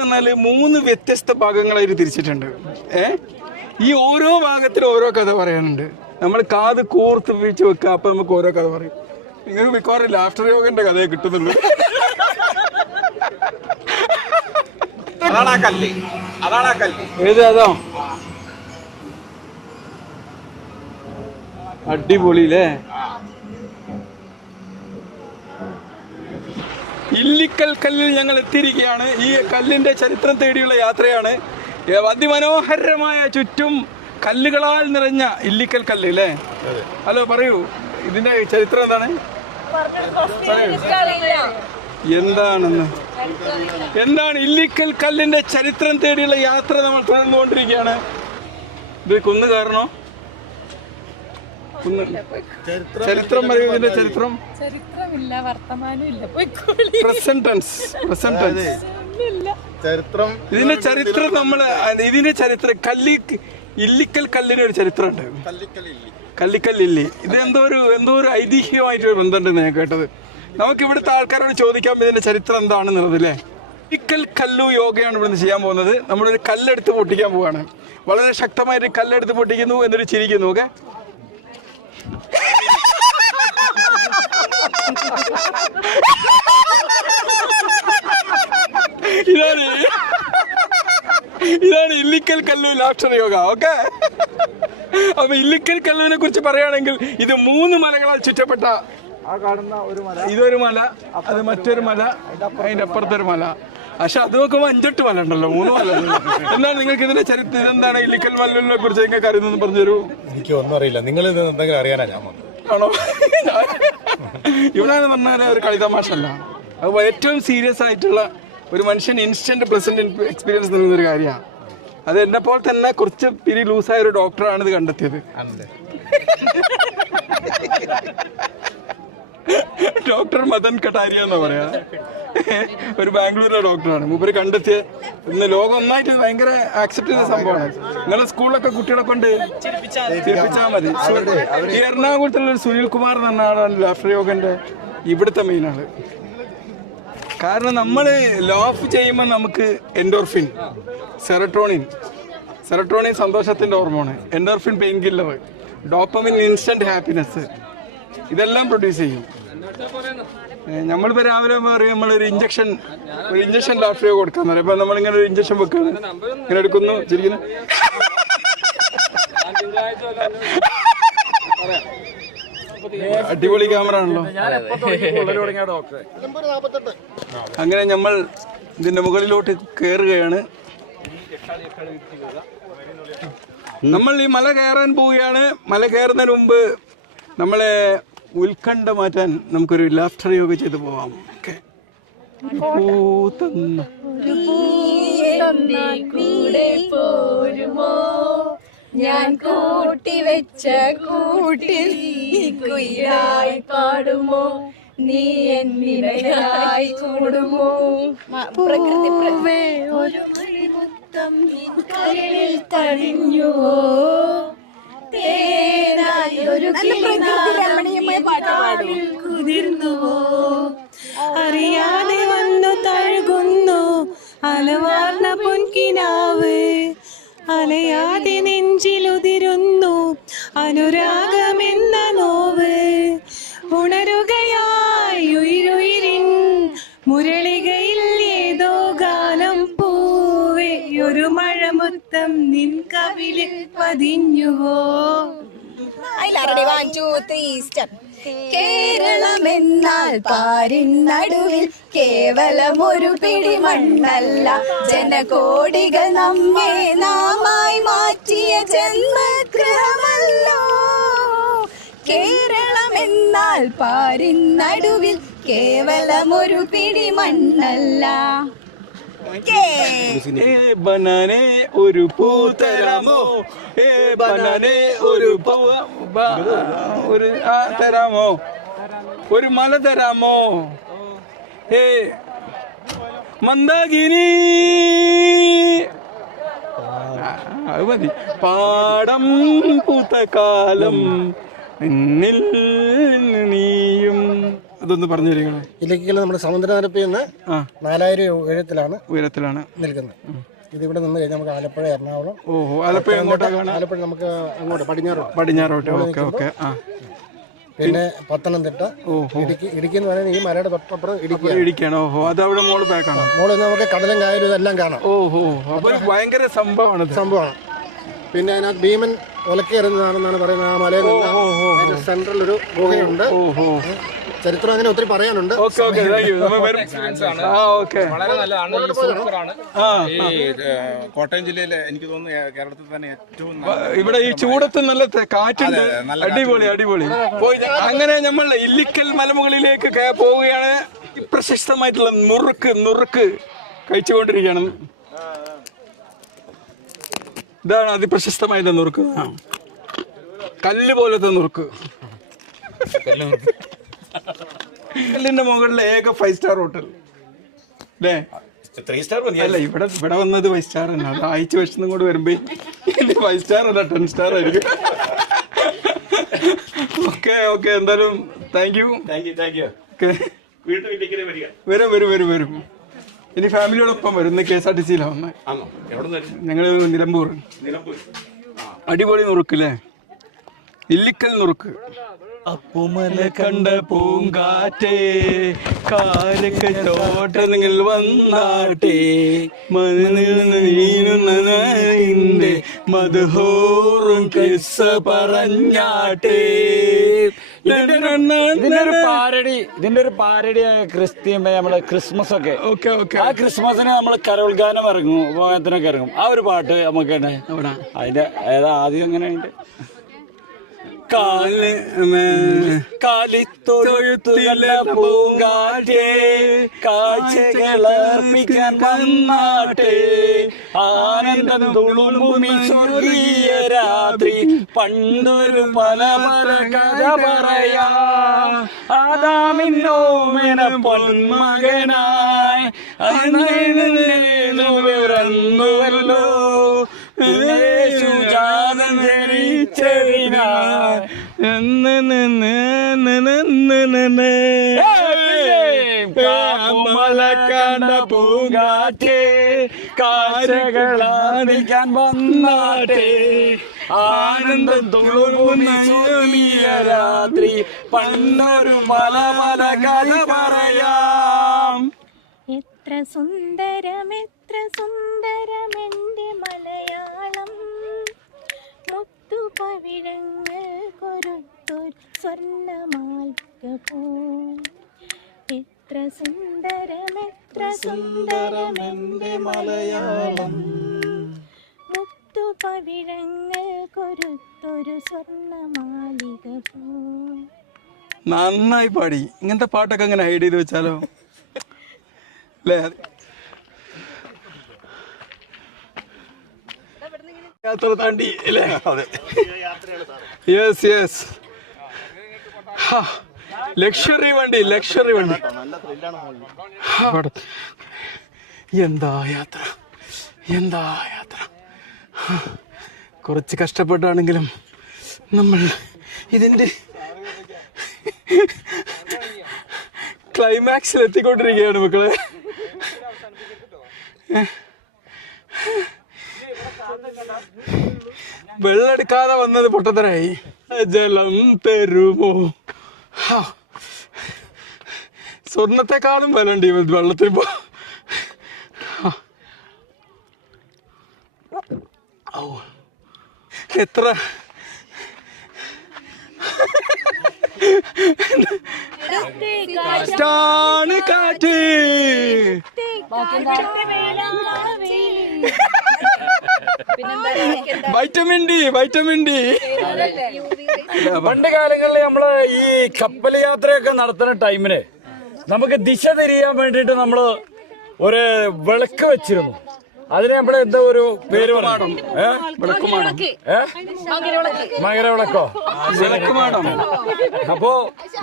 പറഞ്ഞാല് 3 വ്യത്യസ്ത ഭാഗങ്ങളായിട്ട് തിരിച്ചിട്ടുണ്ട്. ഈ ഓരോ ഭാഗത്തിലും ഓരോ കഥ പറയാനുണ്ട്. നമ്മൾ കാത് കോർത്ത് വീഴ്ച വെക്കുക, അപ്പൊ നമുക്ക് ഓരോ കഥ പറയും. നിങ്ങൾക്ക് മിക്കവാറും ലാഫ്റ്റർ യോഗന്റെ കഥയെ കിട്ടുന്നുള്ളൂ. ഏത് അതോ അടിപൊളിയില്ലേ? ഇല്ലിക്കൽ കല്ലിൽ ഞങ്ങൾ എത്തിയിരിക്കുകയാണ്. ഈ കല്ലിന്റെ ചരിത്രം തേടിയുള്ള യാത്രയാണ്. അതിമനോഹരമായ ചുറ്റും കല്ലുകളാൽ നിറഞ്ഞ ഇല്ലിക്കൽ കല്ല് അല്ലേ? ഹലോ, പറയൂ, ഇതിന്റെ ചരിത്രം എന്താണ്? എന്താണ് ഇല്ലിക്കൽ കല്ലിന്റെ ചരിത്രം തേടിയുള്ള യാത്ര നമ്മൾ തുടർന്നുകൊണ്ടിരിക്കുകയാണ്. ഇത് കുന്ന് കയറണോ? ചരിത്രം പറയൂ. ഇതിന്റെ ചരിത്രം ഇതിന്റെ ചരിത്രം ഇല്ലിക്കൽ കല്ലിന് ഒരു ചരിത്രമുണ്ട്. കല്ലിക്കല്ലില്ലി. ഇത് എന്തോ ഒരു ഐതിഹ്യമായിട്ട് ബന്ധമുണ്ടെന്ന് ഞാൻ കേട്ടത്. നമുക്ക് ഇവിടുത്തെ ആൾക്കാരോട് ചോദിക്കാം ഇതിന്റെ ചരിത്രം എന്താണെന്നുള്ളത് അല്ലേ? ഇല്ലിക്കൽ കല്ലു യോഗയാണ് ഇവിടുന്ന് ചെയ്യാൻ പോകുന്നത്. നമ്മളൊരു കല്ലെടുത്ത് പൊട്ടിക്കാൻ പോവാണ്. വളരെ ശക്തമായിട്ട് കല്ലെടുത്ത് പൊട്ടിക്കുന്നു, എന്നിട്ട് ചിരിക്കുന്നു. ഓക്കെ, ഇതാണ് ഇല്ലിക്കൽ കല്ലു ലാഫ്റ്റർ യോഗ. ഓക്കെ, അപ്പൊ ഇല്ലിക്കൽ കല്ലുവിനെ കുറിച്ച് പറയുകയാണെങ്കിൽ ഇത് 3 മലകളാൽ ചുറ്റപ്പെട്ട ഇതൊരു മല, അത് മറ്റൊരു മല, അതിന്റെ അപ്പുറത്തൊരു മല. പക്ഷെ അത് നോക്കുമ്പോ 5-8 മല ഉണ്ടല്ലോ, 3 മല. എന്നാൽ നിങ്ങൾക്ക് ഇതിന്റെ ചരിത്രം ഇതെന്താണ് ഇല്ലിക്കൽ മല്ലിനെ കുറിച്ച് നിങ്ങൾക്ക് അറിയുന്നെന്ന് പറഞ്ഞുതരൂ. എനിക്ക് ഒന്നും അറിയില്ല, നിങ്ങൾ എന്തെങ്കിലും അറിയാനാ ഞാൻ വന്നത്. ആണോ? ഇവിടെ പറഞ്ഞാൽ ഒരു കളിതമാശല്ല. അത് ഏറ്റവും സീരിയസ് ആയിട്ടുള്ള ഒരു മനുഷ്യൻ ഇൻസ്റ്റന്റ് പ്രസന്റ് എക്സ്പീരിയൻസ് നൽകുന്നൊരു കാര്യമാണ്. അത് എന്നെ പോലെ തന്നെ കുറച്ച് പിരി ലൂസായ ഒരു ഡോക്ടറാണ് ഇത് കണ്ടെത്തിയത്. ഡോക്ടർ മദൻ കട്ടാരിയ എന്നാ പറയാ. ഒരു ബാംഗ്ലൂരിലെ ഡോക്ടറാണ്. മൂപ്പര് കണ്ടെത്തിയ ഇന്ന് ലോകം ഒന്നായിട്ട് ഭയങ്കര ആക്സെപ്റ്റ് ചെയ്ത സംഭവമാണ്. നിങ്ങളെ സ്കൂളിലൊക്കെ കുട്ടികളെ കൊണ്ട് ചിരിപ്പിച്ചാൽ മതി. ഈ എറണാകുളത്തുള്ള ഒരു സുനിൽ കുമാർ എന്ന് പറഞ്ഞ ആളാണ് ലാഫ്റ്റർ യോഗന്റെ ഇവിടുത്തെ മെയിൻ ആള്. കാരണം നമ്മൾ ലാഫ് ചെയ്യുമ്പോൾ നമുക്ക് എൻഡോർഫിൻ, സെറട്ടോണിൻ സന്തോഷത്തിന്റെ hormone, endorphin pain killer, dopamine instant happiness, ഇതെല്ലാം പ്രൊഡ്യൂസ് ചെയ്യും. നമ്മളിപ്പോൾ രാവിലെ പറയും നമ്മളൊരു ഇഞ്ചക്ഷൻ ലാഫ്റ്റർ യോഗ കൊടുക്കാൻ പറയും. അപ്പൊ നമ്മളിങ്ങനെ ഒരു ഇഞ്ചക്ഷൻ വെക്കാണ്, ഇങ്ങനെ എടുക്കുന്നു, ചിരിക്കുന്നു. അടിപൊളി ക്യാമറ ആണല്ലോ. അങ്ങനെ നമ്മൾ ഇതിന്റെ മുകളിലോട്ട് കയറുകയാണ്. നമ്മൾ ഈ മല കയറാൻ പോവുകയാണ്. മല കയറുന്നതിന് മുമ്പ് നമ്മളെ ഉത്കണ്ഠ മാറ്റാൻ നമുക്കൊരു ലാഫ്റ്റർ യോഗ ചെയ്ത് പോവാം. ഓക്കെ, ഞാൻ കൂട്ടി വെച്ച കൂട്ടിൽ കുയിലായി പാടുമോ, നീ എന്നിടയായി കൂടുമോ, പ്രകൃതി ഒരു മണിമുത്തം കരളിൽ തഴിഞ്ഞുവോ, തേനായി ഒരു കുതിർന്നുവോ, അറിയാതെ വന്നു തഴുകുന്നു അലവാർന്ന പൊൻകിനാവ്, അലയാതെ നെഞ്ചിലുതിരുന്നു അനുരാഗമെന്ന നോവ്, ഉണരുകയായി ഉയിരുയിരിൻ മുരളികയിൽ ഏതോ ഗാനം പൂവേ, ഒരു മഴമുത്തം നിൻ കവിളിൽ പതിഞ്ഞുവോ. കേരളമെന്നാൽ പാരിൻ നടുവിൽ കേവലം ഒരു പിടി മണ്ണല്ല, ജനകോടികൾ നമ്മെ നാമായി മാറ്റിയ ജന്മഗൃഹമല്ലോ. കേരളമെന്നാൽ പാരിൻ നടുവിൽ കേവലം ഒരു പിടി മണ്ണല്ല. ബനാനെ ഒരു പൂ തരാമോ, ബനാനെ ഒരു തരാമോ, ഒരു മല തരാമോ, മന്ദാകിനി അത് മതി. പാടം പൂത്ത കാലം നിന്നിൽ നീയും ഇതൊന്ന് പറഞ്ഞു തരികളെ. ഇലക്കിക്കൽ നമ്മുടെ സമുദ്രനിരപ്പിൽ നിന്ന് 4000 ഉയരത്തിലാണ് നിൽക്കുന്നത്. ഇതിവിടെ നിന്ന് കഴിഞ്ഞാൽ നമുക്ക് ആലപ്പുഴ, എറണാകുളം. ഓഹോ, ആലപ്പുഴ എങ്ങോട്ടാണ്? ആലപ്പുഴ നമുക്ക് അങ്ങോട്ട് പടിഞ്ഞാറോട്ട്. Okay okay. പിന്നെ പത്തനംതിട്ട, ഇടുക്കി എന്ന് പറയുന്നത് ഈ മലയുടെ തൊട്ടപ്പുറം ഇടുക്കിയാണ്. ഓഹോ, അത് അവിടെ മോള് ബാക്കാണോ? മോള് നമുക്ക് കടലും കായലും ഇതെല്ലാം കാണാം. ഓഹോ, അപ്പൊ ഭയങ്കര സംഭവമാണ്. പിന്നെ അതിനകത്ത് ഭീമൻ ഒലക്കേറുന്നതാണെന്നാണ് പറയുന്നത്. ആ മലയിൽ സെൻട്രൽ ഒരു ഗുഹയുണ്ട്. ചരിത്രം അങ്ങനെ ഒത്തിരി പറയാനുണ്ട്. വളരെ നല്ലതാണ്. ഈ സൂപ്പറാണ്. ഈ കോട്ടയം ജില്ലയിലെ എനിക്ക് തോന്നുന്നു കേരളത്തിൽ തന്നെ ഏറ്റവും ഇവിടെ ഈ ചൂടത്ത് നല്ല കാറ്റുണ്ട്. അടിപൊളി അടിപൊളി. അങ്ങനെ നമ്മൾ ഇല്ലിക്കൽ മലമുകളിലേക്ക് പോവുകയാണ്. പ്രശസ്തമായിട്ടുള്ള നുറുക്ക് കഴിച്ചുകൊണ്ടിരിക്കുകയാണ്. ഇതാണ് അതിപ്രശസ്തമായിട്ട് നുറുക്ക്. കല്ല് പോലത്തെ നുറുക്ക്. കല്ലിന്റെ മുകളിലെ ഏക 5 സ്റ്റാർ ഹോട്ടൽ അല്ലേ? 3 സ്റ്റാർ അല്ല, ഇവിടെ വന്നത് 5 സ്റ്റാർ തന്നെ. അത് അയച്ചു വെച്ചതും കൂടെ വരുമ്പോ 5 സ്റ്റാർ അല്ല 10 സ്റ്റാർ ആയിരിക്കും. ഓക്കെ എന്തായാലും താങ്ക് യു. വരും. ഇനി ഫാമിലിയോടൊപ്പം വരും. ഇന്ന് KSRTC-യിലാണ് വന്നത്. ഞങ്ങള് നിലമ്പൂർ. അടിപൊളി നുറുക്കല്ലേ? ഇല്ലിക്കൽ നുറുക്ക്. അപ്പുമല കണ്ട പൂങ്കാറ്റേ കാരക്ക തോട്ടങ്ങൾ വന്നാട്ടെ നീനുന്നതിന്റെ മധുഹോറും കിസ്സ പറഞ്ഞാട്ടെ. ഇതിന്റെ ഒരു പാരഡിയായ നമ്മള് ക്രിസ്മസ് ഒക്കെ. ആ ക്രിസ്മസിന് നമ്മള് കരോൾ ഗാനം ഇറങ്ങും, ഉപകാരത്തിനൊക്കെ ഇറങ്ങും. ആ ഒരു പാട്ട് നമുക്ക് തന്നെ അതിന്റെ ഏതാ ആദ്യം എങ്ങനെയുണ്ട്? കാലിത്തൊഴുത്തുള്ള പൂങ്കാറ്റേ കാഴ്ചകളർപ്പിക്കാൻ വന്നാട്ടെ ആനന്ദം തുളുമ്പുമി സ്വർഗീയ രാത്രി പണ്ടൊരു പല കഥ പറയാ ആദാമിന്നോമന പൊന്മകനായി പിറന്നുവല്ലോ സുജാതൻ മലക്കണ്ട പൂങ്കാറ്റേ കാഴ്ചകളാദിക്കാൻ വന്നാട്ടെ ആനന്ദം തുളുമ്പുന്ന രാത്രി പണ്ടൊരു മല കഥ പറയാം. എത്ര സുന്ദരമെന്റെ മലയാളം മുത്തുപവിഴങ്ങൾ കൊരുത്തൊരു സ്വർണ്ണമാൽക പോൽ. എത്ര സുന്ദരമെന്റെ മലയാളം മുത്തുപവിഴങ്ങൾ കൊരുത്തൊരു സ്വർണ്ണമാലിക പോൽ. നന്നായി പാടി. ഇങ്ങനത്തെ പാട്ടൊക്കെ അങ്ങനെ ഹൈഡ് ചെയ്ത് വെച്ചാലോ അല്ലേ? യാത്ര താണ്ടി അല്ലേ? യെസ് ലക്ഷറി വണ്ടി. എന്താ യാത്ര. കുറച്ച് കഷ്ടപ്പെട്ടാണെങ്കിലും നമ്മൾ ഇതിന്റെ ക്ലൈമാക്സിൽ എത്തിക്കൊണ്ടിരിക്കുകയാണ് മക്കളെ. വെള്ളെടുക്കാതെ വന്നത് പൊട്ടത്തരായി. ജലം തരുമോ? സ്വർണത്തെക്കാളും വിലണ്ട് ഈ വെള്ളത്തിൽ പോ. എത്ര കാറ്റ് വൈറ്റമിൻ ഡി. പണ്ട് കാലങ്ങളിൽ നമ്മള് ഈ കപ്പൽ യാത്രയൊക്കെ നടത്തുന്ന ടൈമിന് നമുക്ക് ദിശ തിരിയാൻ വേണ്ടിട്ട് നമ്മള് ഒരു വിളക്ക് വെച്ചിരുന്നു. അതിന് നമ്മള് എന്താ ഒരു പേര് പറയണം? മകരവിളക്കോ? അപ്പോ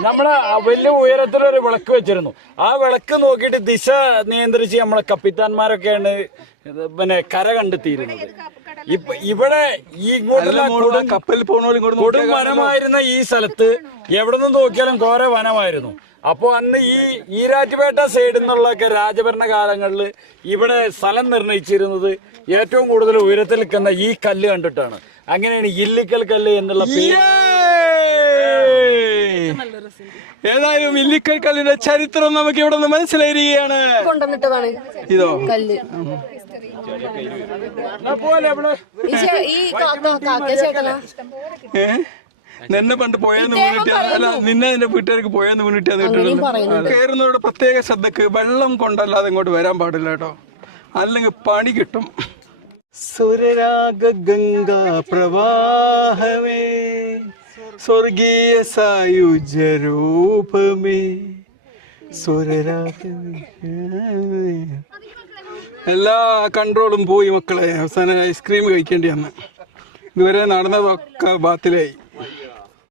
നമ്മള് വലിയ ഉയരത്തിലൊരു വിളക്ക് വെച്ചിരുന്നു. ആ വിളക്ക് നോക്കിയിട്ട് ദിശ നിയന്ത്രിച്ച് നമ്മളെ കപ്പിത്താന്മാരൊക്കെയാണ് പിന്നെ കര കണ്ടെത്തിയിരുന്നത്. ഇവിടെ ഈ ഇങ്ങോട്ടുള്ള കപ്പൽ പോണോലും കൊടും വനമായിരുന്ന ഈ സ്ഥലത്ത് എവിടെ നിന്ന് നോക്കിയാലും ഘോര വനമായിരുന്നു. അപ്പോൾ അന്ന് ഈ ഈരാറ്റുപേട്ട സൈഡിൽ നിന്നുള്ളൊക്കെ രാജഭരണ കാലങ്ങളിൽ ഇവിടെ സ്ഥലം നിർണയിച്ചിരുന്നത് ഏറ്റവും കൂടുതൽ ഉയരത്തിൽ നിൽക്കുന്ന ഈ കല്ല് കണ്ടിട്ടാണ്. അങ്ങനെയാണ് ഇല്ലിക്കൽ കല്ല് എന്നുള്ള പേര്. ഏതായാലും ഇല്ലിക്കൽ കല്ലിന്റെ ചരിത്രം നമുക്ക് ഇവിടെ നിന്ന് മനസ്സിലായിരിക്കുകയാണ്. ഇതോ നിന്നെ പണ്ട് പോയെന്ന് മുന്നിട്ടാ, അല്ല നിന്നെ നിന്റെ വീട്ടുകാർക്ക് പോയെന്ന് മുന്നിട്ടാന്ന് കിട്ടുന്നത്. കയറുന്നവരുടെ പ്രത്യേക ശ്രദ്ധക്ക് വെള്ളം കൊണ്ടല്ലാതെ ഇങ്ങോട്ട് വരാൻ പാടില്ല കേട്ടോ, അല്ലെങ്കിൽ പണി കിട്ടും. സുരരാഗ ഗംഗാ പ്രവാഹമേ സ്വർഗീയ സായുജ രൂപമേ സുരരാഗ. എല്ലാ കൺട്രോളും പോയി മക്കളെ. അവസാനം ഐസ്ക്രീം കഴിക്കേണ്ടി വന്ന്. ഇതുവരെ നടന്നതൊക്കെ ബാത്തിലായി.